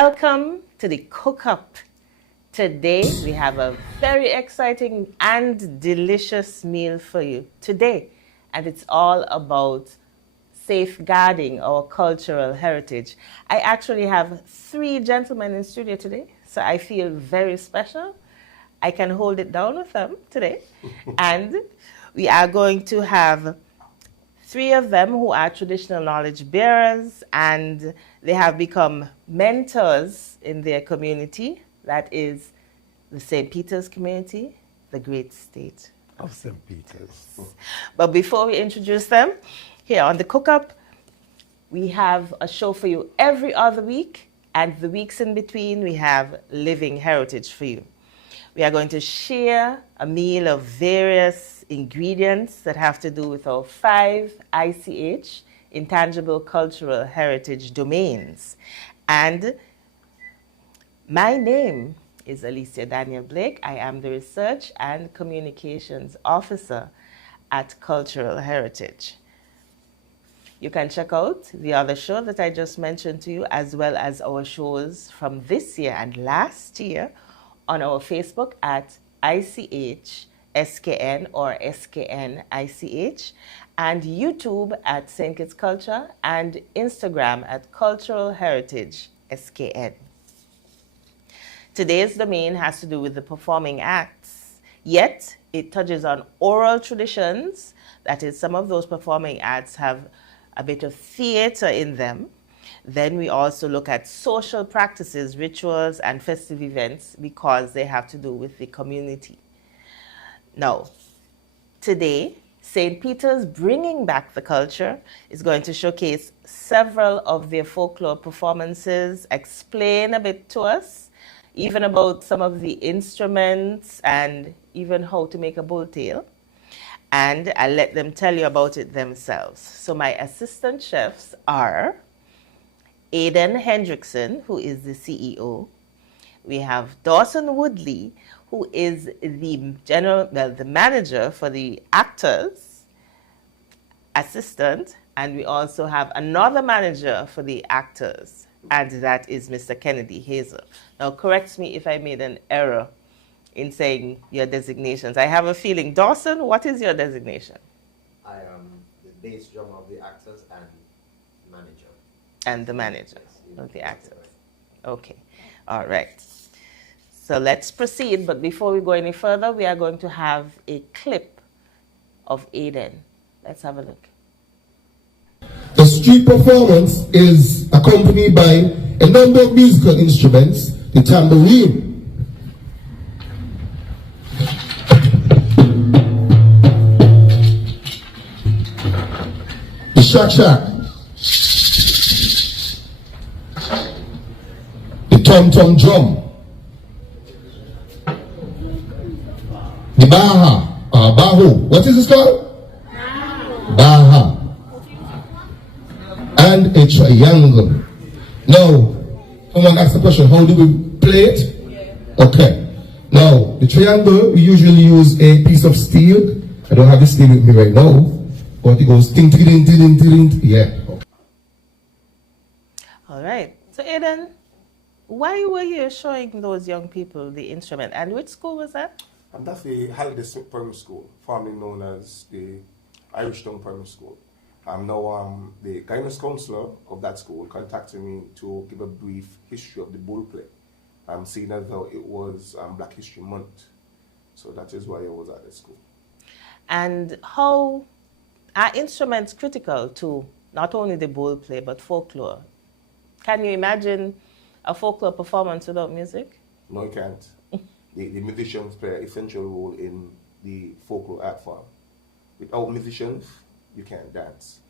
Welcome to the Cook-Up. Today we have a very exciting and delicious meal for you today, and it's all about safeguarding our cultural heritage. I actually have 3 gentlemen in studio today, so I feel very special. I can hold it down with them today. And we are going to have 3 of them who are traditional knowledge bearers, and they have become mentors in their community. That is the St. Peter's community, the great state of St. Peter's. But before we introduce them, here on the Cook-Up, we have a show for you every other week, and the weeks in between, we have living heritage for you. We are going to share a meal of various ingredients that have to do with our 5 ICH, intangible cultural heritage domains. And my name is Alicia Daniel Blake. I am the Research and Communications Officer at Cultural Heritage. You can check out the other show that I just mentioned to you, as well as our shows from this year and last year on our Facebook at ICH SKN or SKN ICH, and YouTube at St. Kitts Culture, and Instagram at Cultural Heritage SKN. Today's domain has to do with the performing arts, yet it touches on oral traditions. That is, some of those performing arts have a bit of theater in them. Then we also look at social practices, rituals, and festive events because they have to do with the community. Now, today, St. Peter's Bringing Back the Culture is going to showcase several of their folklore performances, explain a bit to us, even about some of the instruments and even how to make a bull tail. And I'll let them tell you about it themselves. So my assistant chefs are Aidan Hendrickson, who is the CEO. We have Dawson Woodley, who is the manager for the actors, assistant, and we also have another manager for the actors, and that is Mr. Kennedy Hazel. Now, correct me if I made an error in saying your designations. I have a feeling. Dawson, what is your designation? I am the bass drummer of the actors and manager. And the manager of the actors. Okay. All right. So let's proceed. But before we go any further, we are going to have a clip of Aidan. Let's have a look. The street performance is accompanied by a number of musical instruments, the tambourine, the shak-shak, the tom-tom drum, the bahu, what is this called? Baha. And a triangle. Now, someone asked the question, how do we play it? Okay. Now, the triangle, we usually use a piece of steel. I don't have the steel with me right now, but it goes ting, ting, ting, ting, ting, ting. Yeah. All right. So, Aidan, why were you showing those young people the instrument? And which school was that? That's the Halliday Smith Primary School, formerly known as the Irish Town Primary School. Now, the guidance counselor of that school contacted me to give a brief history of the bull play, seeing as though it was Black History Month. So that is why I was at the school. And how are instruments critical to not only the bull play, but folklore? Can you imagine a folklore performance without music? No, you can't. The musicians play an essential role in the folklore art form. Without musicians, you can't dance.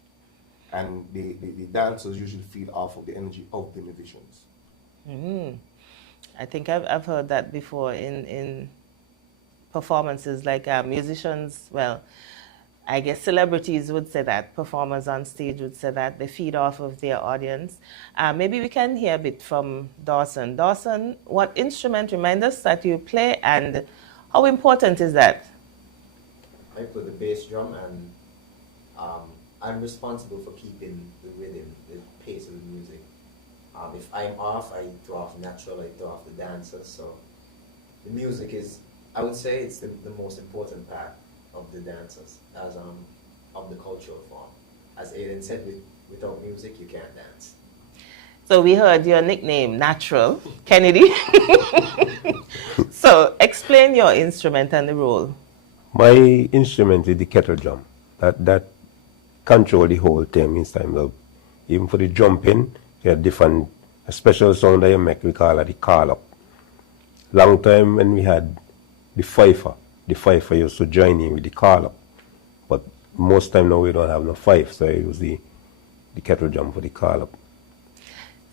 And the dancers usually feed off of the energy of the musicians. I think I've heard that before in performances, like musicians, well, I guess celebrities would say that, performers on stage would say that, they feed off of their audience. Maybe we can hear a bit from Dawson. Dawson, what instrument, remind us, that you play, and how important is that? I play the bass drum, and I'm responsible for keeping the rhythm, the pace of the music. If I'm off, I throw off natural, I throw off the dancers. So the music is, I would say, it's the most important part of the dancers, as of the cultural form. As Aidan said, without music, you can't dance. So we heard your nickname, Natural, Kennedy. So explain your instrument and the role. My instrument is the kettle drum. That control the whole thing in time of, even for the jumping, you have different, a special sound that you make, we call it the call up. Long time when we had the fifer used to join in with the call up. But most time now we don't have no fife, so I use the kettle drum for the call up.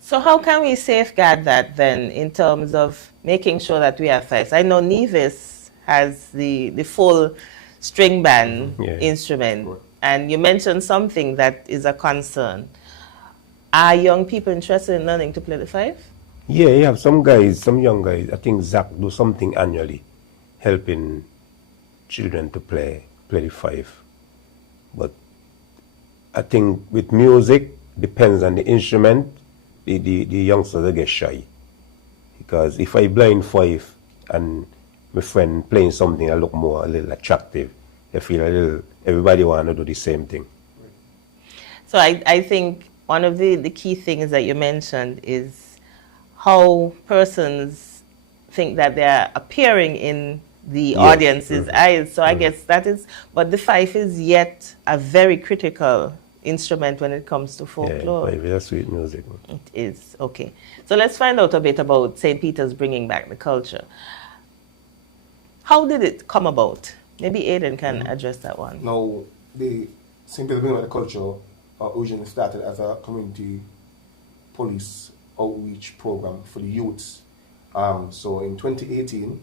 So how can we safeguard that then in terms of making sure that we have fifes? I know Nevis has the full string band instrument, and you mentioned something that is a concern. Are young people interested in learning to play the fife? Yeah, you have some guys, some young guys, I think Zach do something annually, helping children to play the fife. But I think with music, depends on the instrument, the youngsters they get shy. Because if I blind five and my friend playing something that look a little attractive, I feel everybody want to do the same thing. So I think one of the key things that you mentioned is how persons think that they're appearing in the audience's eyes. So I guess that is, but the fife is yet a very critical instrument when it comes to folklore. Yeah, that's sweet music. It is, okay. So let's find out a bit about St. Peter's bringing back the culture. How did it come about? Maybe Aidan can address that one. Now, the St. Peter's bringing back the culture originally started as a community police outreach program for the youths. So in 2018,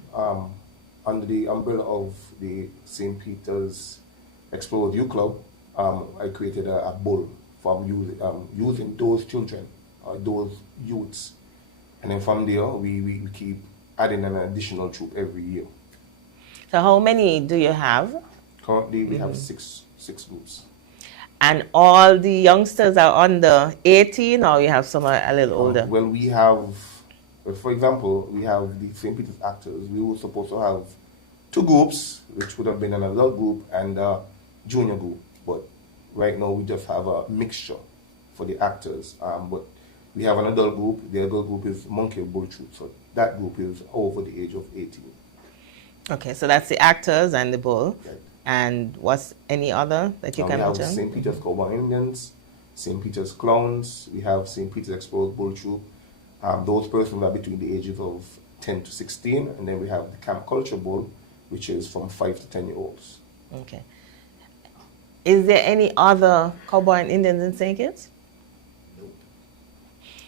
under the umbrella of the St. Peter's Explorers Youth Club, I created a bull from using those children, those youths. And then from there, we keep adding an additional troop every year. So how many do you have? Currently, we have six groups. And all the youngsters are under 18, or you have some are a little older? Well, we have, for example, we have the St. Peter's actors. We were supposed to have two groups, which would have been an adult group and a junior group. But right now, we just have a mixture for the actors. But we have an adult group. The adult group is Monkey Bull Troop. So that group is over the age of 18. Okay, so that's the actors and the bull. Right. And what's any other that you can mention? We have St. Peter's Cowboy Indians, St. Peter's Clowns, we have St. Peter's Explorers Bull Troop. Those persons are between the ages of 10 to 16, and then we have the Camp Culture Bull, which is from 5 to 10-year-olds. Okay. Is there any other Cowboy and Indians in St. Kitts? Nope.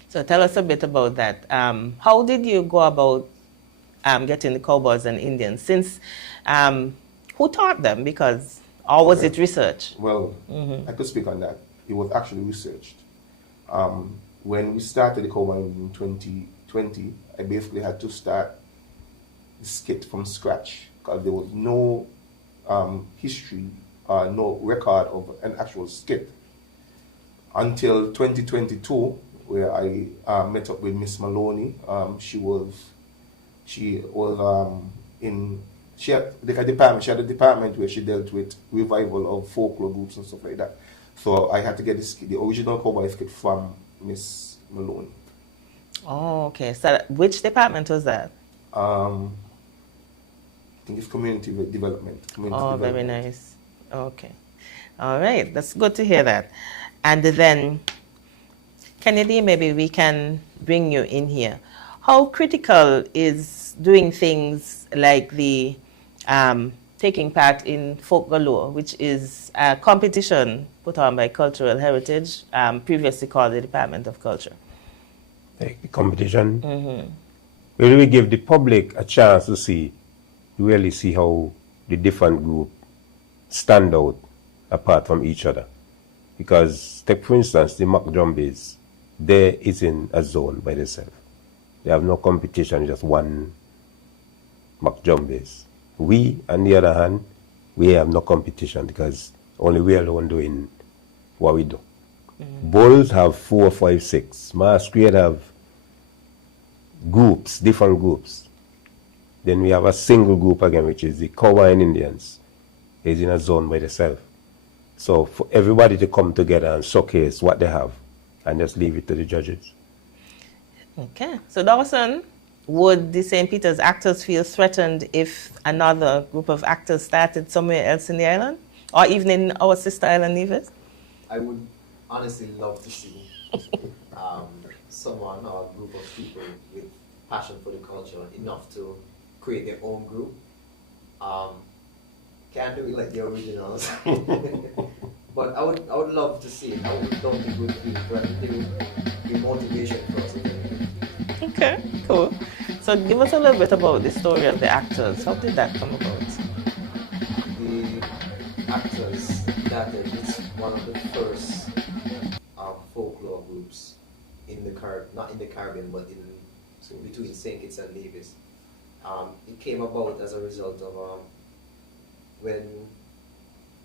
So tell us a bit about that. How did you go about getting the Cowboys and Indians? Since who taught them? Because, or was it research? Well, I could speak on that. It was actually researched. When we started the Cowboy in 2020, I basically had to start the skit from scratch because there was no history, no record of an actual skit until 2022, where I met up with Miss Maloney. She had a department where she dealt with revival of folklore groups and stuff like that. So I had to get the original Cowboy skit from Miss Maloney. Oh, okay. So which department was that? I think it's community development. Very nice. Okay. All right. That's good to hear that. And then, Kennedy, maybe we can bring you in here. How critical is doing things like the taking part in folk galore, which is a competition put on by Cultural Heritage, previously called the Department of Culture? Like the competition, where we give the public a chance to really see how the different groups stand out apart from each other. Because, take for instance, the mock drum bass, there is in a zone by themselves. They have no competition, just one mock drum bass. We, on the other hand, we have no competition because only we are the one doing what we do. Bulls have 4, 5, 6. Masquerade have groups, different groups. Then we have a single group again, which is the Hawaiian Indians, is in a zone by themselves. So for everybody to come together and showcase what they have and just leave it to the judges. Okay. So Dawson, would the St. Peter's actors feel threatened if another group of actors started somewhere else in the island? Or even in our sister island, Nevis? I would honestly love to see someone or a group of people with passion for the culture enough to create their own group. Can't do it like the originals. But I would love to see it. I don't think it would be threatening. It would be motivation for us. Okay, cool. So give us a little bit about the story of the actors. How did that come about? The actors started, it's one of the first folklore groups in the not in the Caribbean, but between St. Kitts and Nevis. It came about as a result of when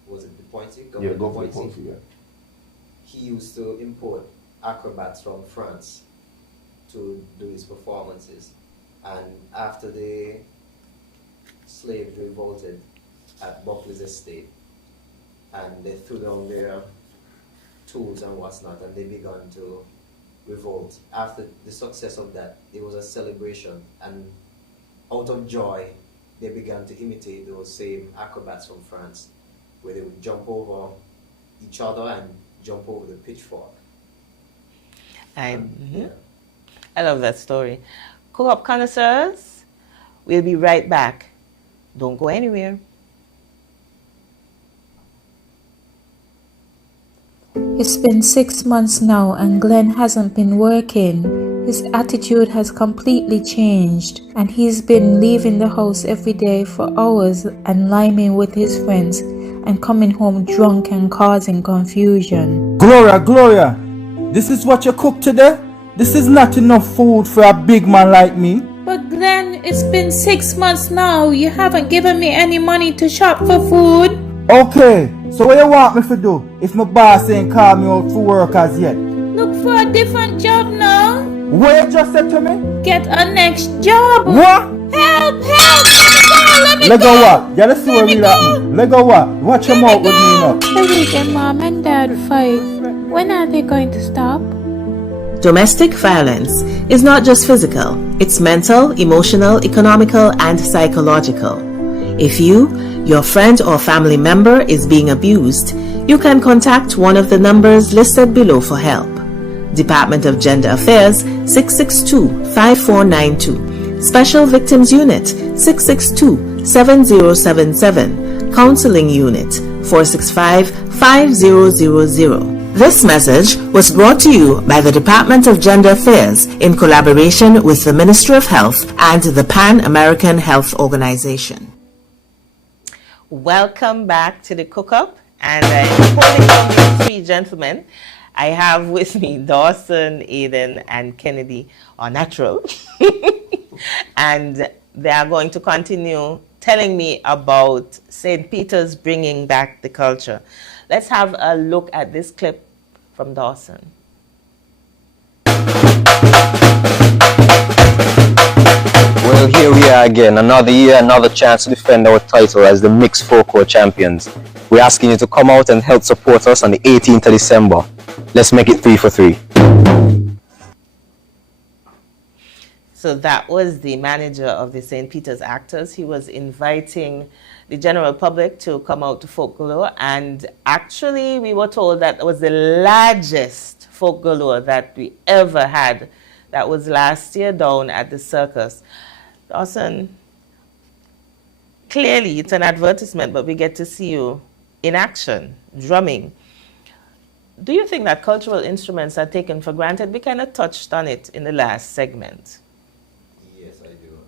was it the Pointy? Yeah, Governor Pointy, yeah. He used to import acrobats from France to do his performances, and after the slaves revolted at Buckley's estate, and they threw down their tools and what's not, and they began to revolt. After the success of that, it was a celebration, and out of joy, they began to imitate those same acrobats from France, where they would jump over each other and jump over the pitchfork. I love that story. Cook-up connoisseurs, we'll be right back. Don't go anywhere. It's been 6 months now and Glenn hasn't been working. His attitude has completely changed and he's been leaving the house every day for hours and liming with his friends and coming home drunk and causing confusion. Gloria, this is what you cook today? This is not enough food for a big man like me. But Glenn, it's been 6 months now. You haven't given me any money to shop for food. Okay, so what you want me to do if my boss ain't called me out for work as yet? Look for a different job now. What you just said to me? Get a next job. What? Help! Let me Let go what? Yeah, let's see what real happening. Let go what? Watch him out with me now. The weekend mom and dad fight. When are they going to stop? Domestic violence is not just physical, it's mental, emotional, economical, and psychological. If you, your friend or family member is being abused, you can contact one of the numbers listed below for help. Department of Gender Affairs 662-5492, Special Victims Unit 662-7077, Counseling Unit 465-5000. This message was brought to you by the Department of Gender Affairs in collaboration with the Ministry of Health and the Pan American Health Organization. Welcome back to the Cook-Up, and holding on these three gentlemen, I have with me Dawson, Aidan, and Kennedy, or Natural, and they are going to continue telling me about St. Peter's bringing back the culture. Let's have a look at this clip from Dawson. Well, here we are again, another year, another chance to defend our title as the mixed folklore champions. We're asking you to come out and help support us on the 18th of December. Let's make it 3 for 3. So that was the manager of the St. Peter's Actors. He was inviting the general public to come out to folklore, and actually we were told that it was the largest folklore that we ever had. That was last year down at the circus. Dawson, clearly it's an advertisement, but we get to see you in action, drumming. Do you think that cultural instruments are taken for granted? We kind of touched on it in the last segment. Yes, I do.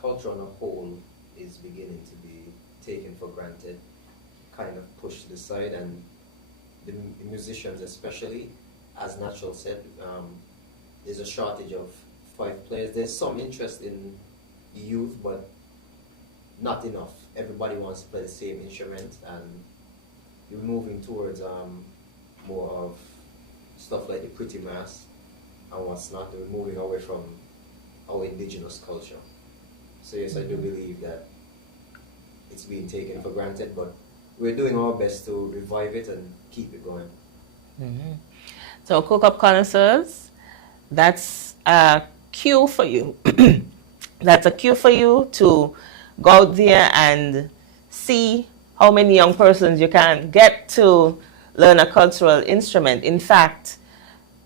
Culture on a whole is beginning to be taken for granted, kind of pushed to the side, and the musicians especially, as Natural said, there's a shortage of 5 players. There's some interest in youth, but not enough. Everybody wants to play the same instrument, and you're moving towards more of stuff like the pretty mass and what's not. We're moving away from our indigenous culture. So yes, I do believe that it's being taken for granted, but we're doing our best to revive it and keep it going. So cook-up connoisseurs, that's a cue for you. That's a cue for you to go out there and see how many young persons you can get to learn a cultural instrument. In fact,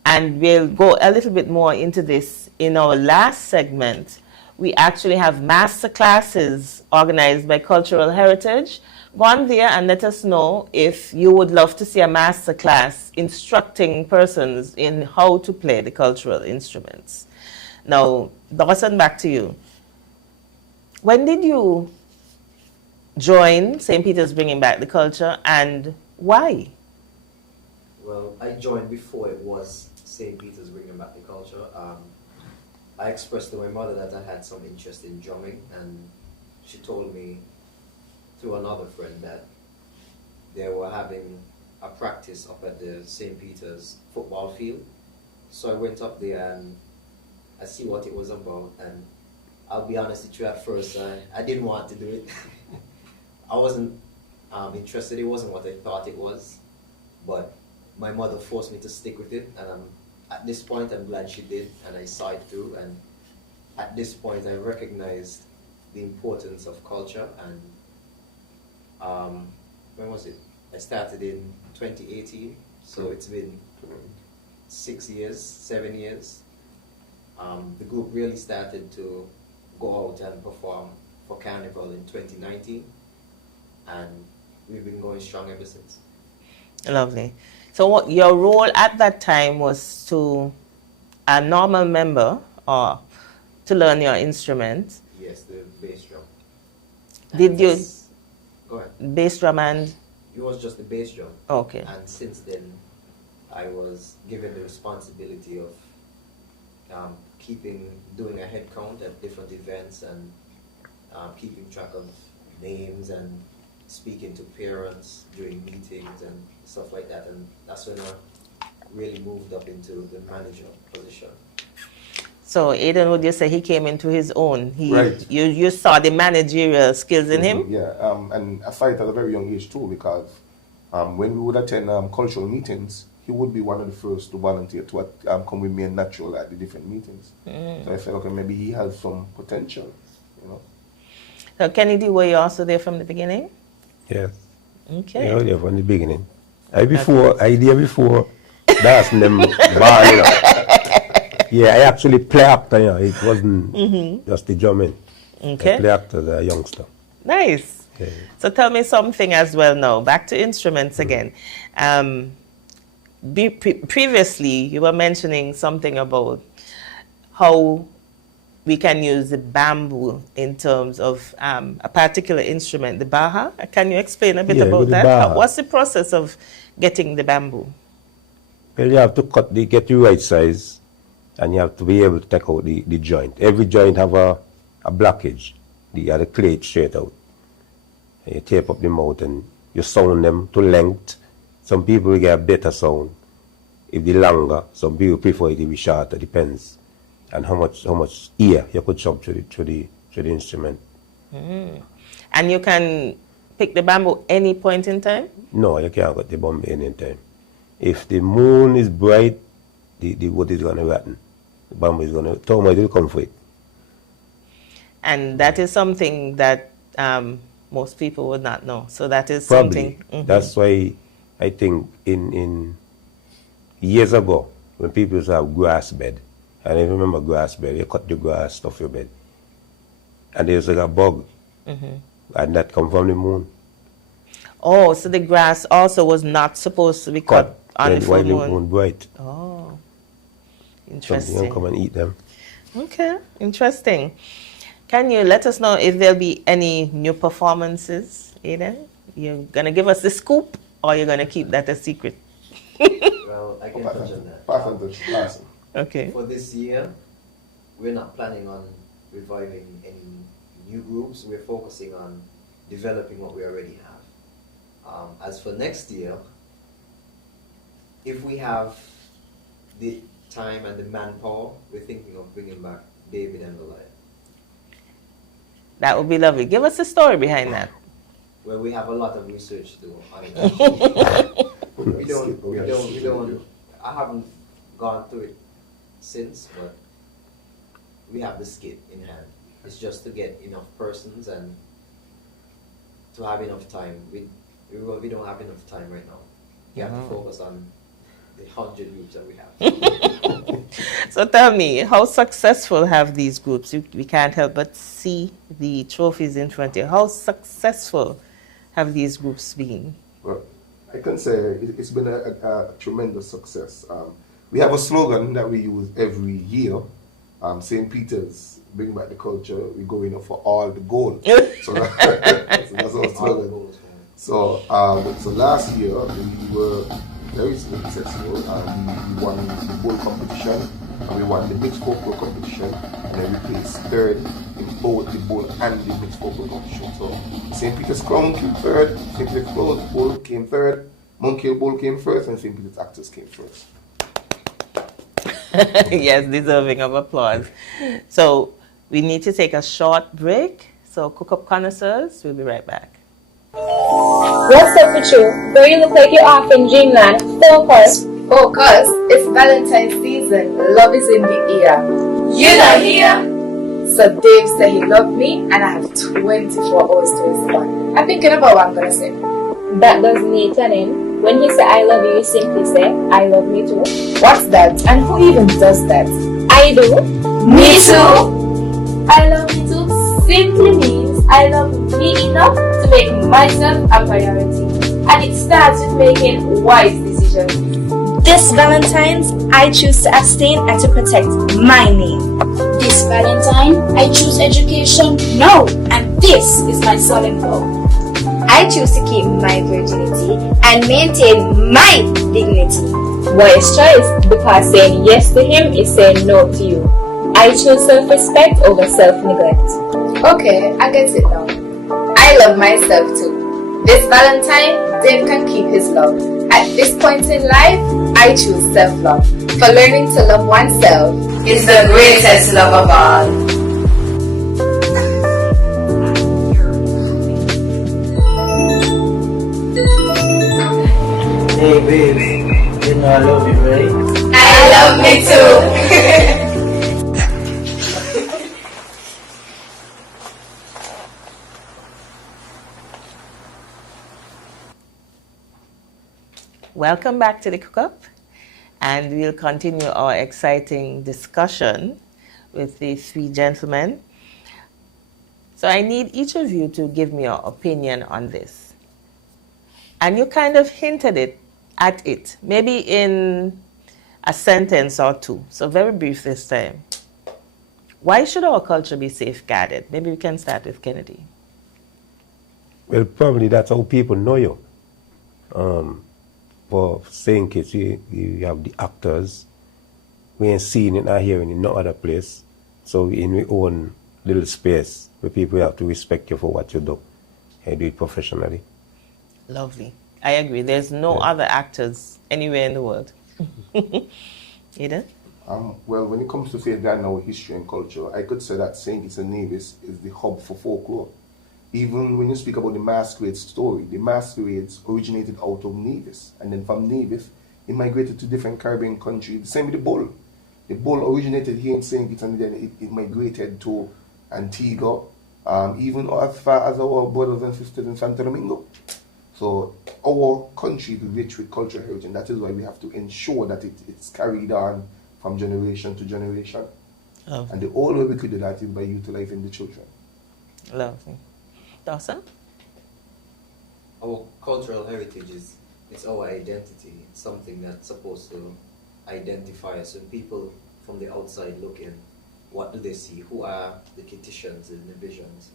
and we'll go a little bit more into this in our last segment, we actually have master classes organized by Cultural Heritage. Go on there and let us know if you would love to see a master class instructing persons in how to play the cultural instruments. Now, Dawson, back to you. When did you join St. Peter's Bringing Back the Culture, and why? Well, I joined before it was St. Peter's Bringing Back the Culture. I expressed to my mother that I had some interest in drumming, and she told me through another friend that they were having a practice up at the St. Peter's football field. So I went up there and I see what it was about, and I'll be honest with you, at first I didn't want to do it. I wasn't interested. It wasn't what I thought it was, but my mother forced me to stick with it, and at this point I'm glad she did, and I saw it through, and at this point I recognized the importance of culture. And when was it? I started in 2018, so it's been 6 years, 7 years. The group really started to go out and perform for Carnival in 2019, and we've been going strong ever since. Lovely. So what your role at that time was to a normal member or to learn your instrument? Yes, the bass drum. Did you? Go ahead. Bass drum and? It was just the bass drum. Okay. And since then, I was given the responsibility of doing a head count at different events, and keeping track of names and speaking to parents during meetings and stuff like that. And that's when I really moved up into the manager position. So Aidan, would you say he came into his own? Right. You saw the managerial skills in him? Yeah, and I fight at a very young age too, because when we would attend cultural meetings, he would be one of the first to volunteer to come with me and natural at the different meetings. So I felt, okay, maybe he has some potential, you know. So Kennedy, were you also there from the beginning? Yes. Okay. Yeah, yeah, from the beginning. I there before Dawson them born, you know. Yeah, I actually play actor, you know. It wasn't just the drumming. Okay. I play actor as a youngster. Nice. Yeah. So tell me something as well now. Back to instruments again. Previously, you were mentioning something about how we can use the bamboo in terms of a particular instrument, the baha. Can you explain a bit about that? What's the process of getting the bamboo? Well, you have to get the right size, and you have to be able to take out the joint. Every joint have a blockage. The clay straight out. And you tape up the mouth and you sound them to length. Some people get a better sound if they're longer. Some people prefer it to be shorter. Depends on how much ear you could shove to the instrument. And you can pick the bamboo any point in time? No, you can't get the bamboo any time. If the moon is bright, the wood is going to rotten. The bamboo is going to, termite will come for it. And that is something that most people would not know. So that is Probably. something. That's why I think in years ago, when people used to have grass bed, and I remember grass bed, you cut the grass off your bed, and there's like a bug, and that come from the moon. Oh, so the grass also was not supposed to be cut on the full moon. While the moon bright. Oh, Some interesting. you come and eat them. Okay, interesting. Can you let us know if there'll be any new performances, Aidan? You're going to give us the scoop, or you're going to keep that a secret? Well, I can touch on that. Okay. For this year, we're not planning on reviving any new groups. We're focusing on developing what we already have. As for next year, if we have the time and the manpower, we're thinking of bringing back David and Goliath. That would be lovely. Give us the story behind that. Well, we have a lot of research to do on it. I haven't gone through it since, but we have the skit in hand. It's just to get enough persons and to have enough time. We don't have enough time right now. We have to focus on the 100 groups that we have. So tell me, how successful have these groups? We can't help but see the trophies in front of you. How successful have these groups been? Well, I can say it's been a tremendous success. We have a slogan that we use every year. St. Peter's, bring back the culture, we go in for all the gold. So that's our slogan. So last year we were very successful. We won the bowl competition, and we won the mixed folklore competition, and then we placed third in both the bowl and the mixed folklore competition. So St. Peter's Clown came third, St. Peter's Clown Bowl came third, Monkey Bowl came first, and St. Peter's Actors came first. Yes, deserving of applause. So we need to take a short break. So cook up connoisseurs, we'll be right back. What's up with you? Girl, you look like you're off in dreamland. Focus. Focus. It's Valentine's season. Love is in the air. You not here? So Dave said he loved me and I have 24 hours to respond. I'm thinking about what I'm going to say. That doesn't need telling. When he say I love you, you simply say I love me too. What's that? And who even does that? I do. Me too. I love you too simply means I love me enough to make myself a priority. And it starts with making wise decisions. This Valentine's, I choose to abstain and to protect my name. This Valentine, I choose education. No, and this is my solemn vow. I choose to keep my virginity and maintain my dignity. Wise choice, because saying yes to him is saying no to you. I choose self-respect over self-neglect. Okay, I get it now. I love myself too. This Valentine, Dave can keep his love. At this point in life, I choose self-love. For learning to love oneself is the greatest love of all. Hey baby, you know I love you, right? I love me too. Welcome back to the Cook-Up, and we'll continue our exciting discussion with the three gentlemen. So I need each of you to give me your opinion on this. And you kind of hinted at it, maybe in a sentence or two. So very brief this time. Why should our culture be safeguarded? Maybe we can start with Kennedy. Well, probably that's how people know you. For saying kids, you have the actors. We ain't seeing it, not hearing it, no other place. So in we own little space where people have to respect you for what you do. You do it professionally. Lovely. I agree. There's no other actors anywhere in the world. Aidan? Well, when it comes to safeguarding our history and culture, I could say that St. Kitts and Nevis is the hub for folklore. Even when you speak about the masquerade story, the masquerades originated out of Nevis. And then from Nevis, it migrated to different Caribbean countries. The same with the bull. The bull originated here in St. Kitts and then it migrated to Antigua, even as far as our brothers and sisters in Santo Domingo. So our country is rich with cultural heritage, and that is why we have to ensure that it's carried on from generation to generation. Lovely. And the only way we could do that is by utilizing the children. Lovely. Dawson? Our cultural heritage it's our identity. It's something that's supposed to identify us. When people from the outside look in, what do they see? Who are the Kittitians and the Visions?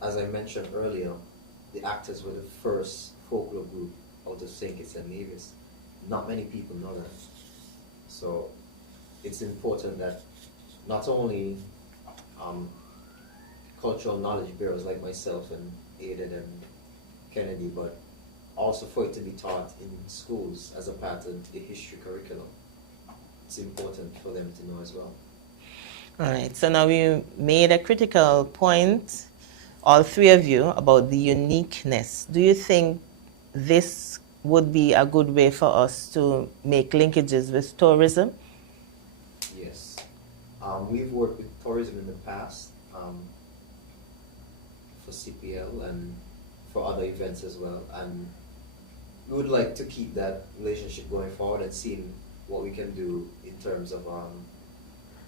As I mentioned earlier, the actors were the first folklore group out of St. Kitts and Nevis. Not many people know that. So it's important that not only cultural knowledge bearers like myself and Aidan and Kennedy, but also for it to be taught in schools as a part of the history curriculum. It's important for them to know as well. All right, so now you made a critical point, all three of you, about the uniqueness. Do you think this would be a good way for us to make linkages with tourism? Yes. We've worked with tourism in the past for CPL and for other events as well. And we would like to keep that relationship going forward and seeing what we can do in terms of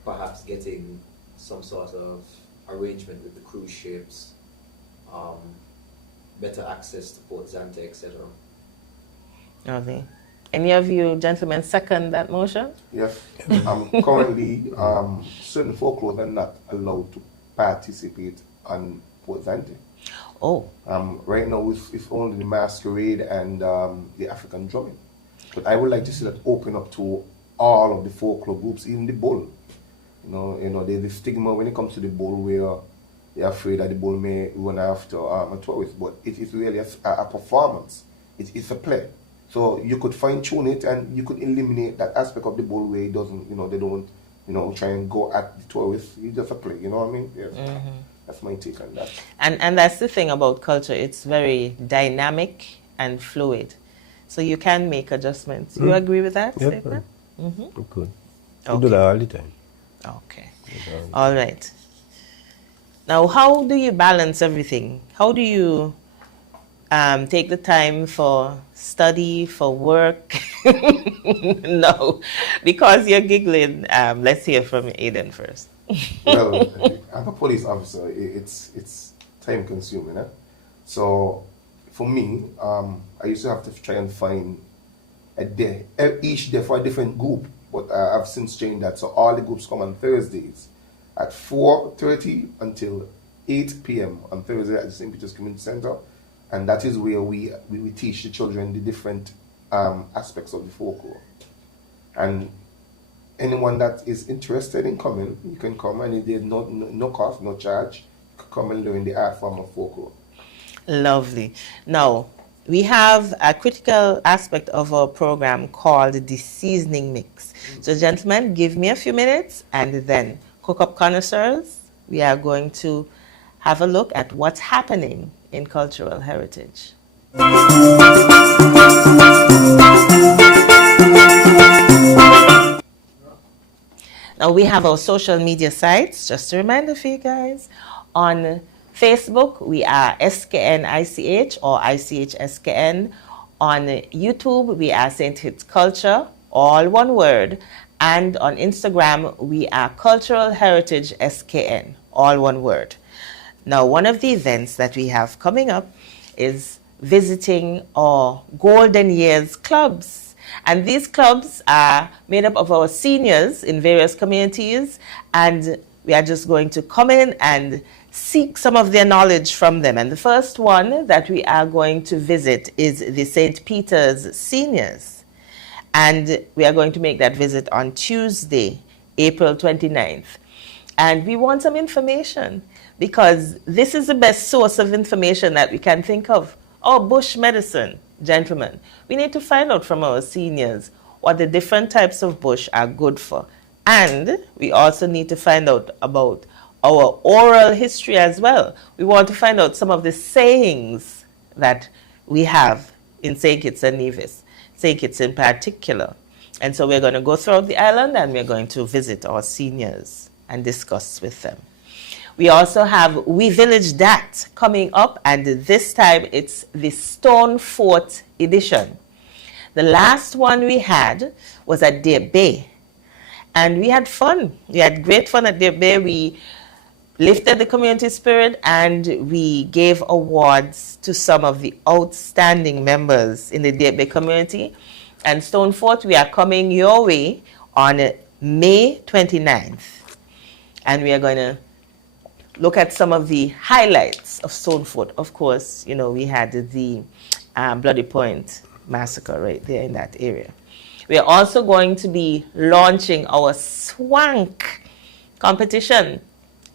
perhaps getting some sort of arrangement with the cruise ships, better access to Port Zante, etc. Okay. Any of you gentlemen second that motion? Yes. Currently, certain folklore are not allowed to participate on Port Zante. Oh. Right now, it's only the masquerade and the African drumming. But I would like to see that open up to all of the folklore groups, even the bull. You know, there's the stigma when it comes to the bull where they're afraid that the bull may run after a tourist. But it is really a performance. It's a play. So you could fine tune it and you could eliminate that aspect of the bull where it doesn't, they don't, try and go at the tourists. It's just a play, you know what I mean? Yes. Mm-hmm. That's my take on that. And that's the thing about culture. It's very dynamic and fluid. So you can make adjustments. You agree with that statement? Mm-hmm. Good. Okay. We do that all the time. Okay. All right. Now, how do you balance everything? How do you take the time for study, for work? No, because you're giggling. Let's hear from Aidan first. Well, I'm a police officer. It's time consuming. So for me, I used to have to try and find a day, each day for a different group. But I've since changed that. So all the groups come on Thursdays at 4:30 until 8 p.m. on Thursday at the St. Peter's Community Center. And that is where we teach the children the different aspects of the folklore. And anyone that is interested in coming, you can come, and there's no cost, no charge. You can come and learn the art form of folklore. Lovely. Now, we have a critical aspect of our program called the seasoning mix. So, gentlemen, give me a few minutes, and then Cook Up Connoisseurs, we are going to have a look at what's happening in cultural heritage. Now we have our social media sites, just a reminder for you guys. On Facebook, we are SKN-ICH or ICH-SKN. On YouTube, we are St. Hit's Culture, all one word. And on Instagram, we are Cultural Heritage SKN, all one word. Now, one of the events that we have coming up is visiting our Golden Years clubs. And these clubs are made up of our seniors in various communities, and we are just going to come in and seek some of their knowledge from them. And the first one that we are going to visit is the St. Peter's seniors. And we are going to make that visit on Tuesday, April 29th. And we want some information, because this is the best source of information that we can think of. Oh, bush medicine, gentlemen. We need to find out from our seniors what the different types of bush are good for. And we also need to find out about our oral history as well. We want to find out some of the sayings that we have in St. Kitts and Nevis, St. Kitts in particular. And so we're going to go throughout the island, and we're going to visit our seniors and discuss with them. We also have We Village Dat coming up, and this time it's the Stone Fort edition. The last one we had was at Deer Bay, and we had fun. We had great fun at Deer Bay. We lifted the community spirit, and we gave awards to some of the outstanding members in the Deer Bay community. And Stone Fort, we are coming your way on May 29th. And we are going to look at some of the highlights of Stone Fort. Of course, we had the Bloody Point massacre right there in that area. We are also going to be launching our swank competition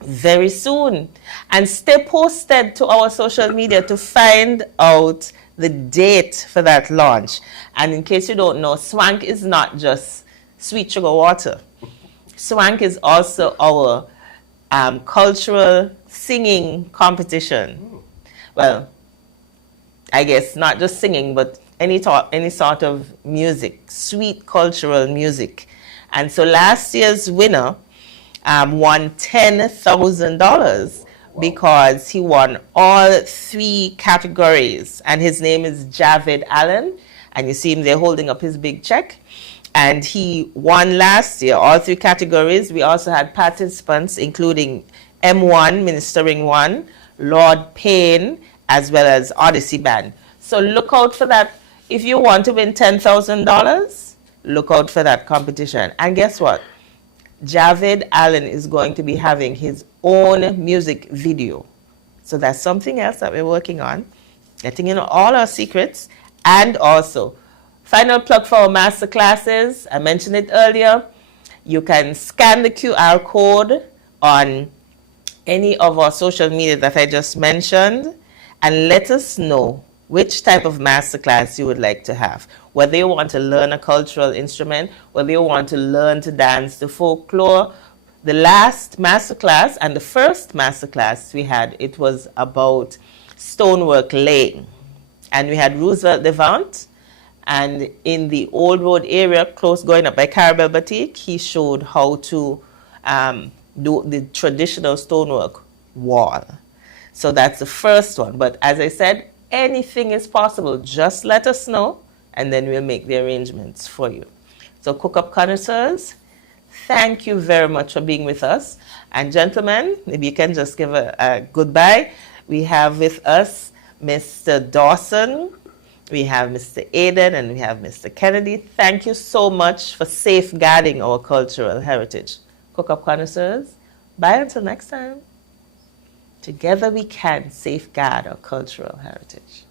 very soon. And stay posted to our social media to find out the date for that launch. And in case you don't know, swank is not just sweet sugar water. Swank is also our cultural singing competition. Well, I guess not just singing, but any sort of music, sweet cultural music. And so last year's winner won $10,000 because he won all 3 categories. And his name is Javid Allen. And you see him there holding up his big check. And he won last year, all 3 categories. We also had participants, including M1, Ministering One, Lord Payne, as well as Odyssey Band. So look out for that. If you want to win $10,000, look out for that competition. And guess what? Javid Allen is going to be having his own music video. So that's something else that we're working on, getting in all our secrets. And also, final plug for our master classes. I mentioned it earlier. You can scan the QR code on any of our social media that I just mentioned and let us know which type of masterclass you would like to have. Whether you want to learn a cultural instrument, whether you want to learn to dance the folklore. The last masterclass and the first masterclass we had, it was about stonework laying. And we had Roosevelt Devant, and in the Old Road area, close going up by Carabel Batik, he showed how to do the traditional stonework wall. So that's the first one. But as I said, anything is possible. Just let us know, and then we'll make the arrangements for you. So cook-up connoisseurs, thank you very much for being with us. And gentlemen, maybe you can just give a goodbye. We have with us Mr. Dawson, we have Mr. Aidan, and we have Mr. Kennedy. Thank you so much for safeguarding our cultural heritage. Cook-up connoisseurs, bye until next time. Together we can safeguard our cultural heritage.